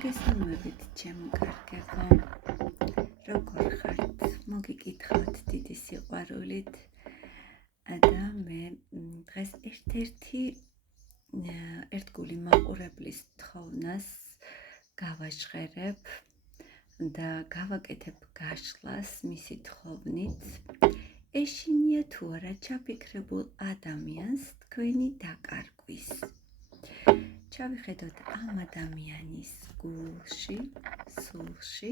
მოგესალმებით ჩემო კარგებო, როგორ ხართ? მოგიკითხავთ დიდი სიყვარულით და მე დღეს ერთ-ერთი ერთგული მაყურებლის თხოვნას გავაჟღერებ და გავაკეთებ გაშლას მისი თხოვნით. ეშინია თუ არა ჩაფიქრებულ ადამიანს თქვენი დაკარგვის. ჩავიხედოთ ამ ადამიანის გულში, სულში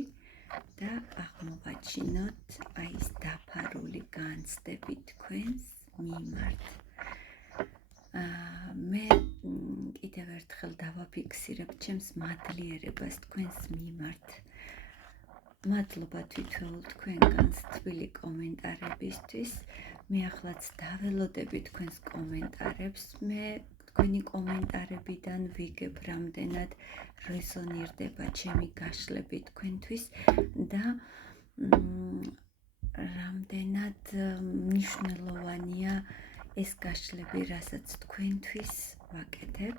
და აღმოვაჩინოთ აი ეს დაფარული განცდები თქვენს მიმართ. მე კიდევ ერთხელ დავაფიქსირებ ჩემს მადლიერებას თქვენს მიმართ. მადლობა თითოეულ თქვენგანს თბილი კომენტარებისთვის. მე ახლაც დაველოდები თქვენს კომენტარებს. მე თქვენი კომენტარებიდან ვიგებ რამდენად რეზონირდება ჩემი გაშლები თქვენთვის და რამდენად მნიშვნელოვანია ეს გაშლები, რასაც თქვენთვის ვაკეთებ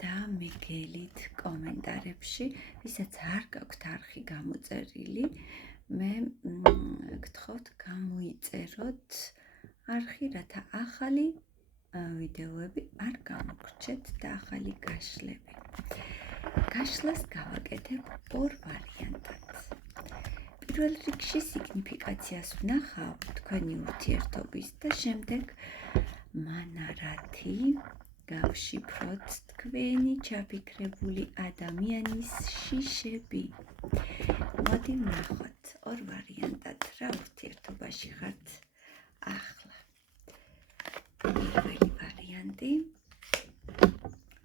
და მეგელით კომენტარებში, ვისაც არ გაქვთ არხი გამოწერილი, მე გთხოვთ გამოიწეროთ არხი, რათა ახალი ვიდეოები არ გამოგრჩეთ და ახალი გაშლები. გაშლას გავაკეთებ ორ ვარიანტად. პირველ რიგში სიგნიფიკაციას ვნახავ თქვენი ურთიერთობის და შემდეგ მანარათი გავშიფროთ თქვენი ჩაფიქრებული ადამიანის შიშები. მოდი ვნახოთ ორ ვარიანტად რა ურთიერთობაში ხართ ახლა. პირველი ვარიანტი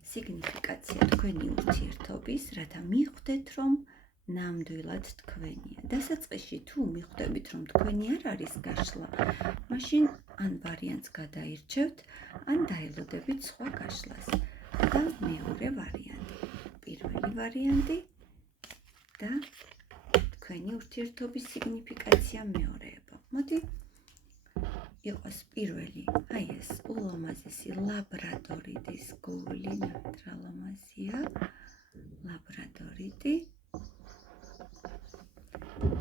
სიგნიფიკაცია თქვენი ურთიერთობის, რათა მიხვდეთ, რომ ნამდვილად თქვენია. დასაწყისში თუ მიხვდებით, რომ თქვენი არ არის გაშლა, მაშინ ან ვარიანტს გადაირჩევთ, ან დაელოდებით სხვა გაშლას. და მეორე ვარიანტი, პირველი ვარიანტი და თქვენი ურთიერთობის სიგნიფიკაცია მეორეება. მოდი იყოს პირველი, აი ეს ულამაზესი ლაბრადორიდის გული, რა ლამაზია, ლაბრადორიდი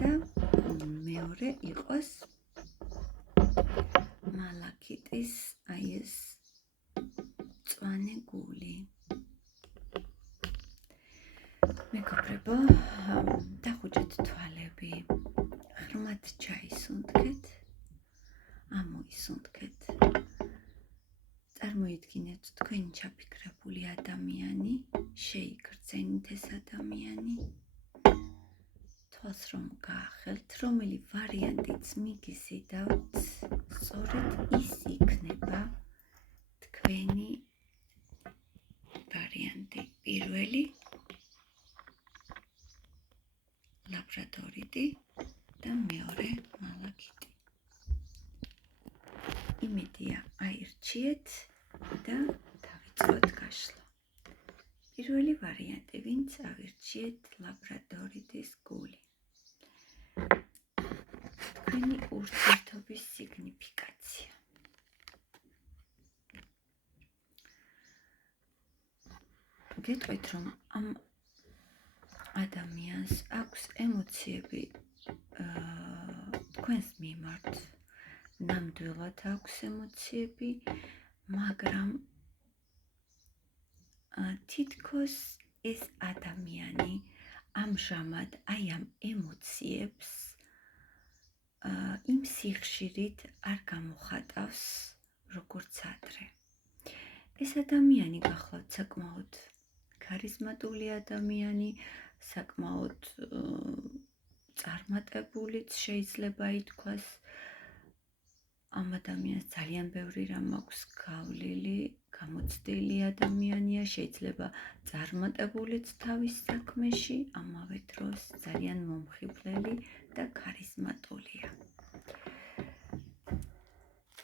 და მეორე იყოს მალაკიტის აი ეს მწვანე გული. მეგობრებო, დახუჭეთ თვალები, ღრმად ჩაისუნთქეთ, ამოისუნთქეთ. წარმოიდგინეთ თქვენი ჩაფიქრებული ადამიანი, შეიგრძენით ეს ადამიანი. თვალს რომ გაახელთ, რომელი ვარიანტიც მიგიზიდავთ, სწორედ ის იქნება თქვენი ვარიანტი. პირველი ლაბრადორიდი და მეორე მალაკიტი. იმედია აირჩიეთ და დავიწყოთ გაშლა. პირველი ვარიანტი, ვინც ავირჩიეთ ლაბრადორიდის გული. თქვენი ურთიერთობის სიგნიფიკაცია. გეტყვით, რომ ამ ადამიანს აქვს ემოციები თქვენს მიმართ. ნამდვილად აქვს ემოციები, მაგრამ თითქოს ეს ადამიანი ამჟამად აი ამ ემოციებს იმ სიხშირით არ გამოხატავს, როგორც ადრე. ეს ადამიანი გახლავთ საკმაოდ ქარიზმატული ადამიანი, საკმაოდ წარმატებულიც შეიძლება ითქვას. ამ ადამიანს ძალიან ბევრი რამ აქვს გავლილი, გამოცდილი ადამიანია, შეიძლება წარმატებულიც თავის საქმეში, ამავე დროს ძალიან მომხიბვლელი და ქარიზმატულია.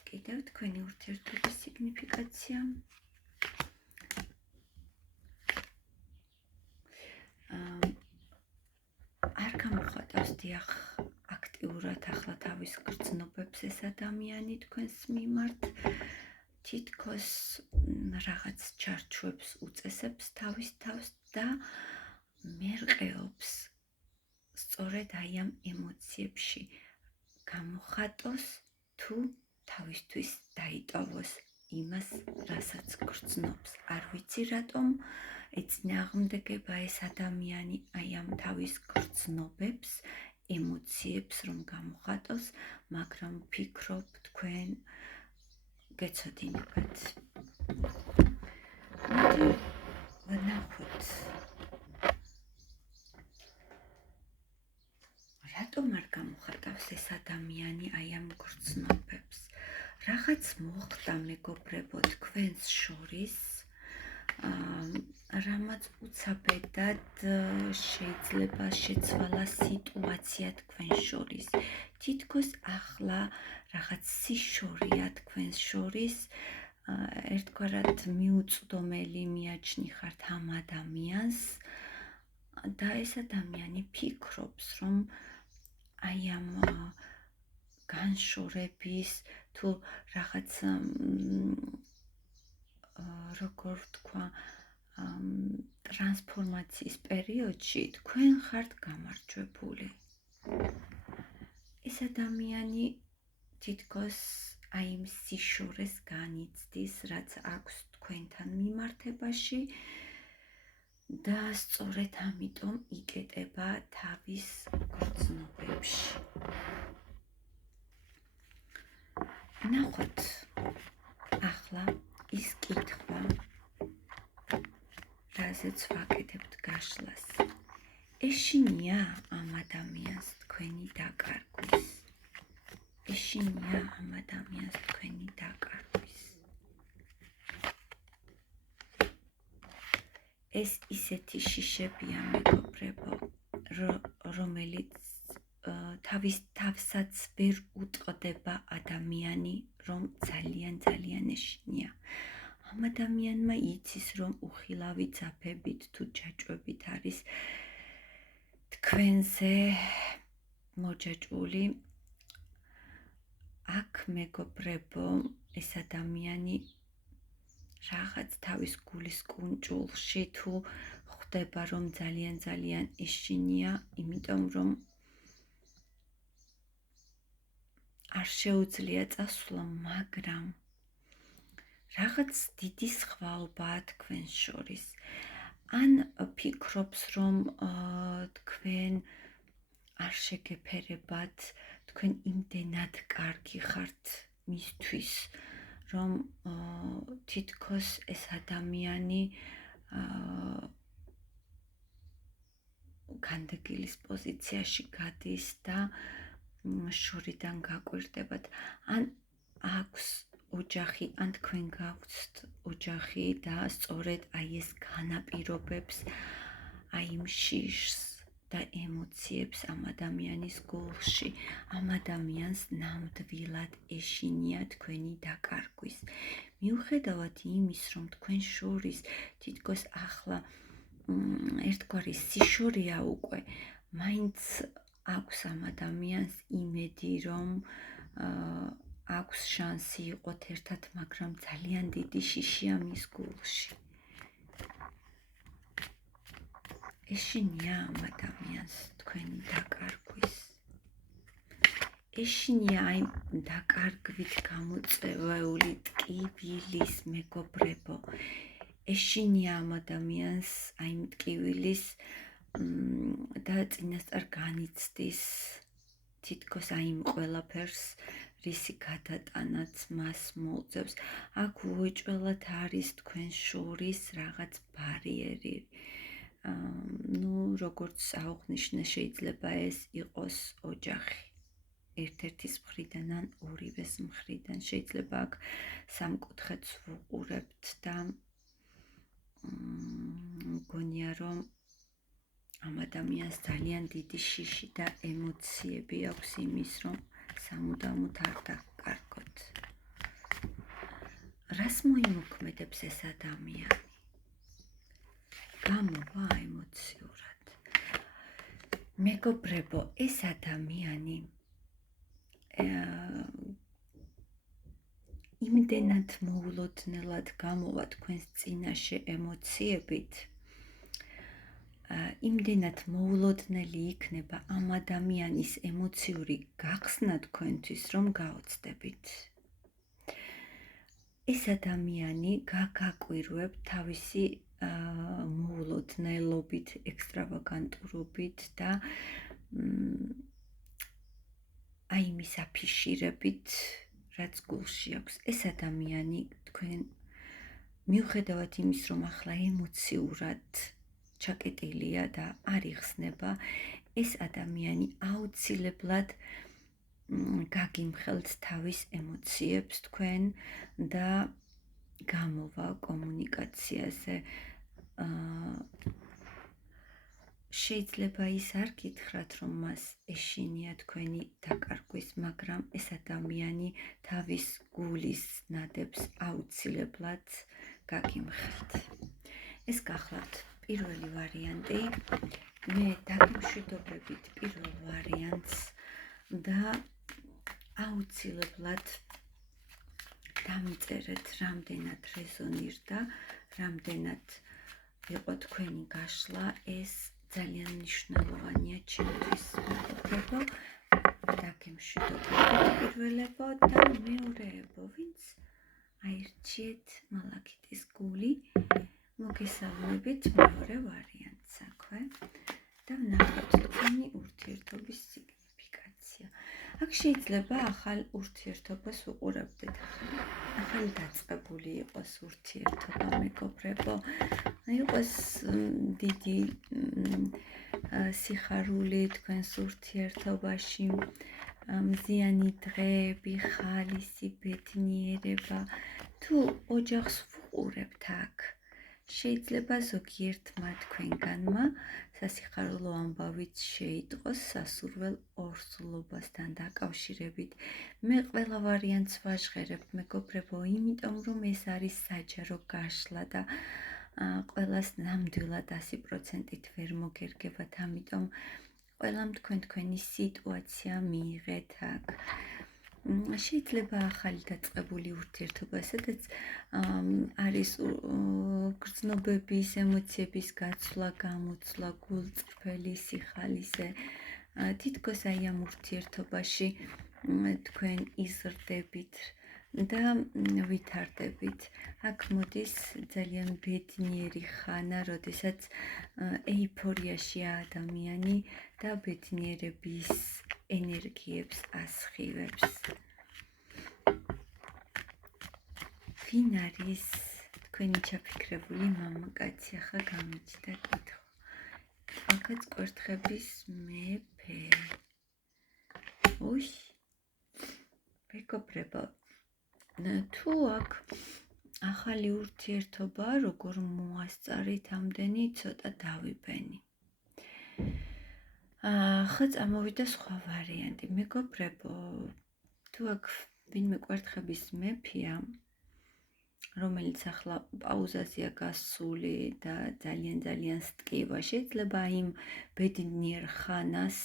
კიდევ თქვენი ურთიერთობის სიგნიფიკაცია. არ გამოხატავს დიახ აქტიურად ახლა თავის გრძნობებს ეს ადამიანი თქვენს მიმართ. თითქოს რაღაც ჩარჩოებს უწესებს თავის თავს და მერყეობს სწორედ აი ამ ემოციებში გამოხატოს თუ თავისთვის დაიტოვოს იმას, რასაც გრძნობს. არ ვიცი რატომ ეწინააღმდეგება ეს ადამიანი აი ამ თავის გრძნობებს, ემოციებს რომ გამოხატოს, მაგრამ ვფიქრობ თქვენ გეცოდინებათ. მოდი ვნახოთ. რატომ არ გამოხატავს ეს ადამიანი აი ამ გრძნობებს? რაღაც მოხდა მეგობრებო თქვენს შორის, რამაც უცაბედად შეიძლება შეცვალა სიტუაცია თქვენ შორის. თითქოს ახლა რაღაც სიშორია თქვენს შორის, ერთგვარად მიუწვდომელი მიაჩნიხართ ამ ადამიანს და ეს ადამიანი ფიქრობს, რომ აი ამ განშორების თუ რაღაც როგორ ვთქვა, ტრანსფორმაციის პერიოდში თქვენ ხართ გამარჯვებული. ეს ადამიანი თითქოს აი იმ სიშორეს განიცდის, რაც აქვს თქვენთან მიმართებაში და სწორედ ამიტომ იკეტება თავის გრძნობებში. ნახოთ ახლა ის კითხვა, რაზეც ვაკეთებთ გაშლას. ეშინია ამ ადამიანს თქვენი დაკარგვის. ეშინია ამ ადამიანს თქვენი დაკარგვის. ეს ისეთი შიშებია მეგობრებო, რომელიც თავის თავსაც ვერ უტყდება ადამიანი, რომ ძალიან ეშინია. ამ ადამიანმა იცის, რომ უხილავი ძაფებით თუ ჯაჭვებით არის თქვენზე მოჯაჭვული. აქ მეგობრებო, ეს ადამიანი რაღაც თავის გულის კუნჭულში თუ ხვდება, რომ ძალიან ეშინია, იმიტომ რომ არ შეუძლია წასვლა, მაგრამ რაღაც დიდი სხვაობაა თქვენ შორის. ან ფიქრობს, რომ თქვენ არ შეგეფერებათ, თქვენ იმდენად კარგი ხართ მისთვის, რომ თითქოს ეს ადამიანი განდეგილის პოზიციაში გადის და შორიდან გაკვირდებათ. ან აქვს ოჯახი, ან თქვენ გაქვთ ოჯახი და სწორედ აი ეს განაპირობებს აი იმ შიშს და ემოციებს ამ ადამიანის გულში. ამ ადამიანს ნამდვილად ეშინია თქვენი დაკარგვის. მიუხედავად იმის, რომ თქვენ შორის თითქოს ახლა ერთგვარი სიშორია უკვე, მაინც აქვს ამ ადამიანს იმედი, რომ აქვს შანსი იყოთ ერთად, მაგრამ ძალიან დიდი შიშია მის გულში. ეშინია ამ ადამიანს თქვენი დაკარგვის. ეშინია აი დაკარგვით გამოწვეული ტკივილის მეგობრებო. ეშინია ამ ადამიანს აი ტკივილის და წინასწარ განიცდის თითქოს აი იმ ყველაფერს, რისი გადატანაც მას მოუწევს. აქ უეჭველად არის თქვენ შორის რაღაც ბარიერი. როგორც აღნიშნე, შეიძლება ეს იყოს ოჯახი. ერთ-ერთის მხრიდან ან ორივეს მხრიდან. შეიძლება აქ სამკუთხედს ვუყურებთ და მგონია, რომ ამ ადამიანს ძალიან დიდი შიში და ემოციები აქვს იმის, რომ სამუდამოდ არ დაკარგოთ. რას მოიმოქმედებს ეს ადამიანი? გამოვა ემოციურად. მეგობრებო, ეს ადამიანი იმდენად მოულოდნელად გამოვა თქვენს წინაშე ემოციებით, იმდენად მოულოდნელი იქნება ამ ადამიანის ემოციური გახსნა თქვენთვის, რომ გაოცდებით. ეს ადამიანი გაგაკვირვებ თავისი მოულოდნელობით, ექსტრავაგანტურობით და აი იმის აფიშირებით, რაც გულში აქვს. ეს ადამიანი თქვენ მიუხედავად იმის, რომ ახლა ემოციურად ჩაკეტილია და არ იხსნება, ეს ადამიანი აუცილებლად გაგიმხელთ თავის ემოციებს თქვენ და გამოვა კომუნიკაციაზე. შეიძლება ის არ გითხრათ, რომ მას ეშინია თქვენი დაკარგვის, მაგრამ ეს ადამიანი თავის გულის ნადებს აუცილებლად გაგიმხელთ. ეს გახლავთ პირველი ვარიანტი. მე დაგიმშვიდობებით პირველ ვარიანტს და აუცილებლად დამიწერეთ, რამდენად რეზონირდა, რამდენად იყო თქვენი გაშლა, ეს ძალიან მნიშვნელოვანია ჩემთვის. მეგობრებო, დაგიმშვიდობებით პირველებო და მეორეებო, ვინც აირჩიეთ მალაკიტის გული, მოგესალმებით მეორე ვარიანტს აქვე და ვნახოთ თქვენი ურთიერთობის სიგნიფიკაცია. აქ შეიძლება ახალ ურთიერთობას უყურებდეთ, ახალი დაწყებული იყოს ურთიერთობა, მეგობრებო, იყოს დიდი სიხარული თქვენს ურთიერთობაში, მზიანი დღეები, ხალისი, ბედნიერება, თუ ოჯახს ვუყურებთ აქ, შეიძლება ზოგიერთმა თქვენგანმა სასიხარულო ამბავიც შეიტყოს სასურველ ორსულობასთან დაკავშირებით. მე ყველა ვარიანტს ვაჟღერებ, მეგობრებო, იმიტომ რომ ეს არის საჯარო გაშლა და ყველას ნამდვილად 100%-ით ვერ მოგერგებათ, ამიტომ ყველამ თქვენი სიტუაცია მიიღეთ აქ. შეიძლება ახალი დაწყებული ურთიერთობა, სადაც არის გრძნობების, ემოციების გაცვლა, გამოცვლა, გულწრფელი სიხალისე. თითქოს აი ამ ურთიერთობაში თქვენ იზრდებით და ვითარდებით. აქ მოდის ძალიან ბედნიერი ხანა, როდესაც ეიფორიაშია ადამიანი და ბედნიერების ენერგიებს ასხივებს. ვინ არის თქვენი ჩაფიქრებული მამაკაცი? ახლა გამიჩნდა კითხვა. აქაც კვერთხების მეფე. ой, მეგობრებო, თუ აქ ახალი ურთიერთობა, როგორ მოასწარით ამდენი, ცოტა დავიბენი. ახლა წამოვიდა სხვა ვარიანტი. მეგობრებო, თუ აქ ვინმე კვერთხების მეფეა, რომელიც ახლა პაუზაზეა გასული და ძალიან სტკივა, შეიძლება იმ ბედნიერ ხანას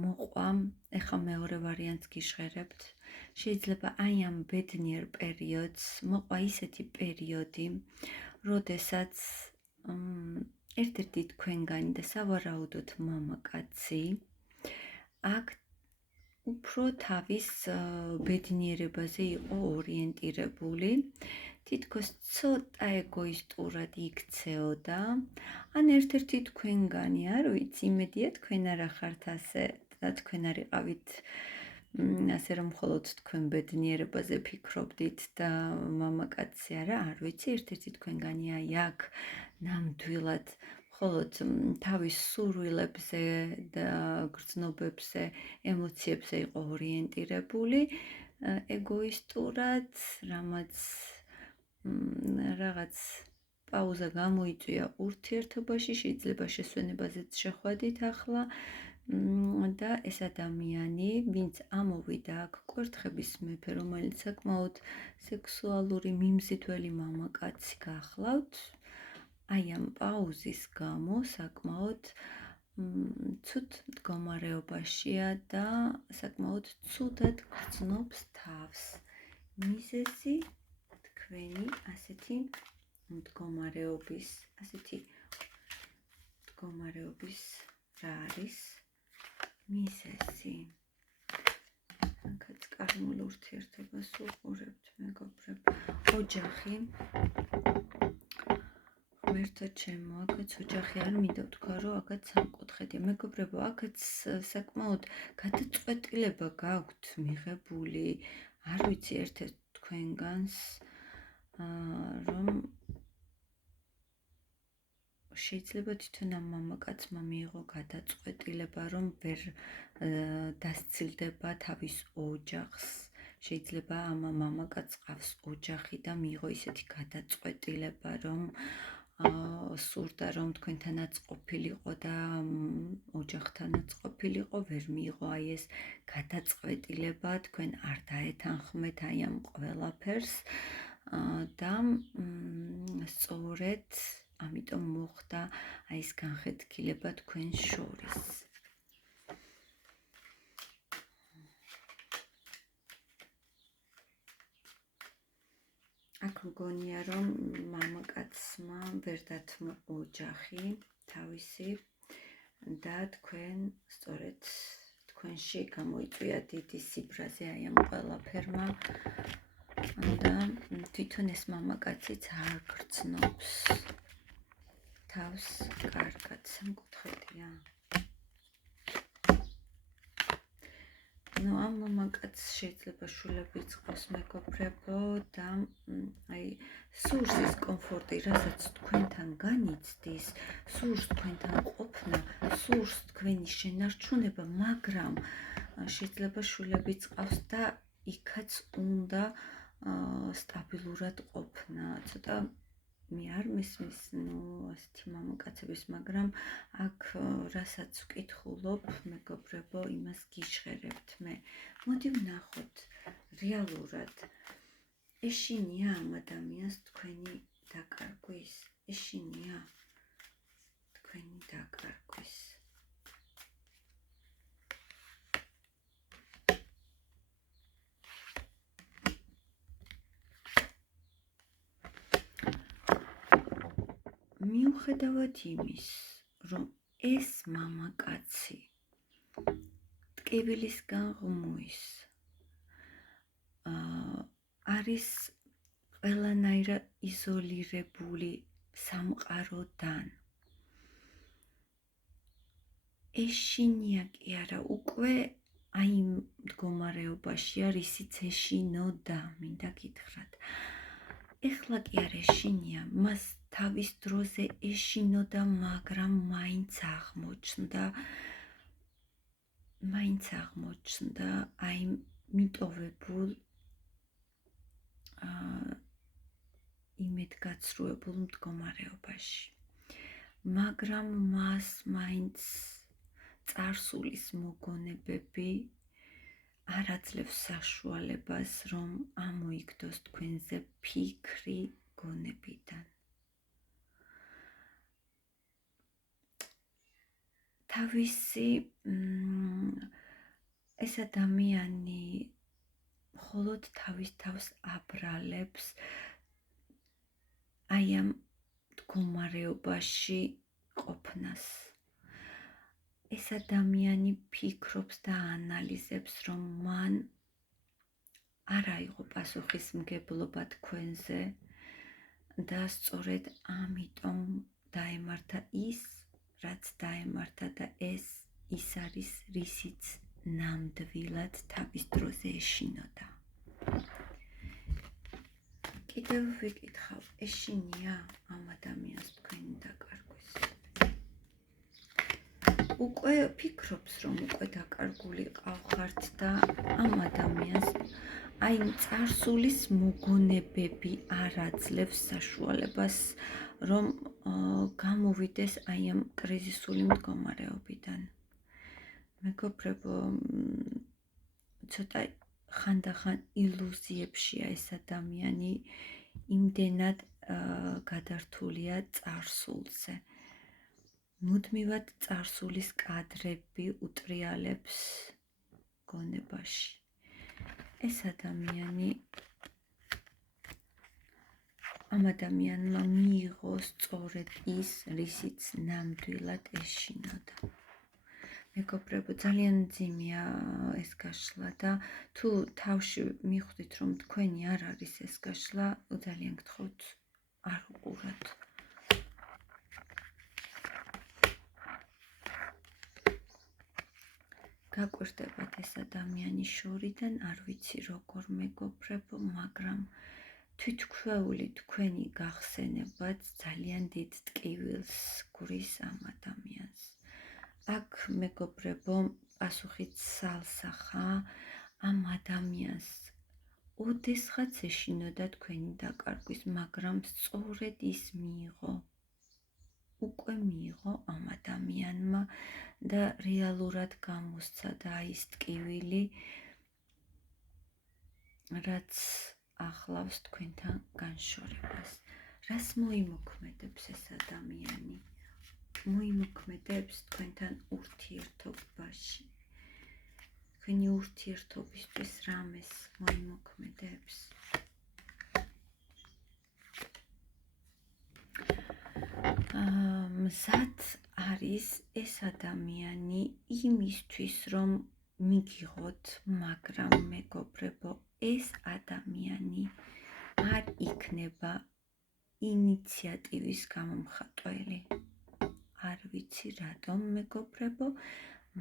მოყვა, ეხლა მეორე ვარიანტს გიჟღერებთ, შეიძლება აი ამ ბედნიერ პერიოდს მოყვა ისეთი პერიოდი, როდესაც ერთ-ერთი თქვენგანი და სავარაუდოდ მამაკაცი აქ უფრო თავის ბედნიერებაზე იყო ორიენტირებული, თითქოს ცოტა ეგოისტურად იქცეოდა, ან ერთ-ერთი თქვენგანი, არ ვიცი, იმედია თქვენ არ ახართ ასე და თქვენ არ იყავით ასე რომ მხოლოდ თქვენ ბედნიერებაზე ფიქრობდით და მამაკაცი არა, არ ვიცი, ერთ-ერთი თქვენგანი აი აქ ნამდვილად მხოლოდ თავის სურვილებზე და გრძნობებზე, ემოციებზე იყო ორიენტირებული, ეგოისტურად, რაღაც პაუზა გამოიწვია ურთიერთობაში, შეიძლება შესვენებაზეც შეხვედით ახლა და ეს ადამიანი, ვინც ამოვიდა აქ კვერთხების მეფე, რომელიც საკმაოდ სექსუალური მიმზიდველი მამაკაცი გახლავთ, აი ამ პაუზის გამო საკმაოდ ცუდ მდგომარეობაშია და საკმაოდ ცუდად გრძნობს თავს. მიზეზი თქვენი ასეთი მდგომარეობის, ასეთი მდგომარეობის რა არის მიზეზი. აქაც კარმულ ურთიერთობას უყურებთ, მეგობრებო. ოჯახი. ღმერთო ჩემო, აქაც ოჯახი არ მინდა ვთქვა, რომ აქაც სამკუთხედია. მეგობრებო, აქაც საკმაოდ გადაწყვეტილება გაქვთ მიღებული. არ ვიცი ერთ-ერთ თქვენგანს, რომ შეიძლება თვითონ ამ მამაკაცმა მიიღო გადაწყვეტილება, რომ ვერ დასცილდება თავის ოჯახს. შეიძლება ამ მამაკაცს ყავს ოჯახი და მიიღო ისეთი გადაწყვეტილება, რომ სურდა რომ თქვენთანაც ყოფილიყო და ოჯახთანაც ყოფილიყო, ვერ მიიღო აი ეს გადაწყვეტილება, თქვენ არ დაეთანხმეთ აი ამ ყველაფერს და სწორედ ამიტომ მოხდა აი ეს განხეთქილება თქვენ შორის. აქ მგონია რომ მამაკაცმა ვერ დათმო ოჯახი თავისი და თქვენ სწორედ თქვენში გამოიწვია დიდი სიბრაზე აი ამ ყველაფერმა და თვითონ ეს მამაკაციც არ გრძნობს თავს კარგად. სამკუთხედია. ნუ ამ მამაკაცს შეიძლება შვილებიც ყავს, მეგობრებო, და აი სურს ის კომფორტი, რასაც თქვენთან განიცდის, სურს თქვენთან ყოფნა, სურს თქვენი შენარჩუნება, მაგრამ შეიძლება შვილებიც ყავს და იქაც უნდა სტაბილურად ყოფნა. ცოტა მე არ მესმის ასეთი მამაკაცების, მაგრამ აქ რასაც ვკითხულობ, მეგობრებო, იმას გიჟღერებთ მე. მოდი ვნახოთ რეალურად ეშინია ამ ადამიანს თქვენი დაკარგვის, ეშინია თქვენი დაკარგვის. მიუხედავად იმის, რომ ეს მამაკაცი ტკივილისგან ღმუის არის ყველანაირად იზოლირებული სამყაროდან. ეშინია კი არა, უკვე აი მდგომარეობაშია, რისიც ეშინოდა, მინდა გითხრათ. ეხლა კი არ ეშინია, მას თავის დროზე ეშინოდა, მაგრამ მაინც აღმოჩნდა აი მიტოვებულ იმედგაცრუებულ მდგომარეობაში. მაგრამ მას მაინც წარსულის მოგონებები არ აძლევს საშუალებას, რომ ამოიგდოს თქვენზე ფიქრი გონებიდან. თავისი ეს ადამიანი მხოლოდ თავის თავს აბრალებს აი ამ მდგომარეობაში ყოფნას. ეს ადამიანი ფიქრობს და ანალიზებს, რომ მან არ აიღო პასუხისმგებლობა თქვენზე და სწორედ ამიტომ დაემართა ის, რაც დაემართა და ეს ის არის, რისიც ნამდვილად თავის დროზე ეშინოდა. კიდევ ვიკითხავ, ეშინია ამ ადამიანს თქვენი დაკარგვის. უკვე ფიქრობს, რომ უკვე დაკარგული ყავხართ და ამ ადამიანს აი წარსულის მოგონებები არ აძლევს საშუალებას, რომ გამოვიდეს აი ამ კრიზისული მდგომარეობიდან. მეგობრებო, ცოტა ხანდახან ილუზიებშია ეს ადამიანი, იმდენად გადართულია წარსულზე. მუდმივად წარსულის კადრები უტრიალებს გონებაში. ეს ადამიანი ამ ადამიანმა მიიღო სწორედ ის, რისიც ნამდვილად ეშინოდა. მეგობრებო, ძალიან მძიმეა ეს გაშლა და თუ თავში მიხვდით, რომ თქვენი არ არის ეს გაშლა, ძალიან გთხოვთ, არ უყუროთ. გაკვირდებათ ეს ადამიანი შორიდან, არ ვიცი როგორ მეგობრებო, მაგრამ თვითქვეული თქვენი გახსენებაც ძალიან დიდ ტკივილს გვრის ამ ადამიანს. აქ მეგობრებო, პასუხით სალსახა ამ ადამიანს ოდესღაც ეშინოდა თქვენი დაკარგვის, მაგრამ სწორედ ის მიიღო. უკვე მიიღო ამ ადამიანმა და რეალურად გამოსცა და ის ტკივილი, რაც ახლავს თქვენთან განშორებას. რას მოიმოქმედებს ეს ადამიანი? მოიმოქმედებს თქვენთან ურთიერთობაში. თქვენი ურთიერთობისთვის რამეს მოიმოქმედებს? მზად არის ეს ადამიანი იმისთვის, რომ მიგიღოთ, მაგრამ მეგობრებო, ეს ადამიანი არ იქნება ინიციატივის გამომხატველი. არ ვიცი რატომ მეგობრებო,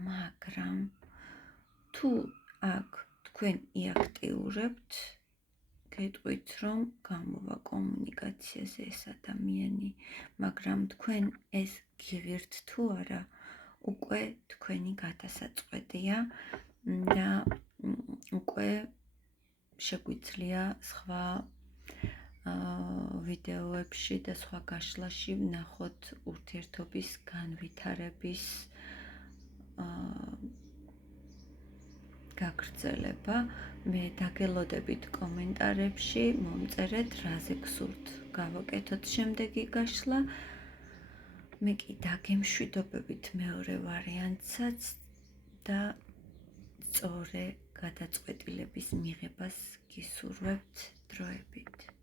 მაგრამ თუ აქ თქვენ იაქტიურებთ, გეტყვით, რომ გამოვა კომუნიკაციაზე ეს ადამიანი, მაგრამ თქვენ ეს გიღირთ თუ არა, უკვე თქვენი გადასაწყვეტია და უკვე შეგვიძლია სხვა ვიდეოებში და სხვა გაშლაში ვნახოთ ურთიერთობის განვითარების გაგრძელება. მე დაგელოდებით კომენტარებში, მომწერეთ, რაზე გსურთ გავაკეთოთ შემდეგი გაშლა. მე კი დაგემშვიდობებით მეორე ვარიანტსაც და სწორი გადაწყვეტილების მიღებას გისურვებთ დროებით.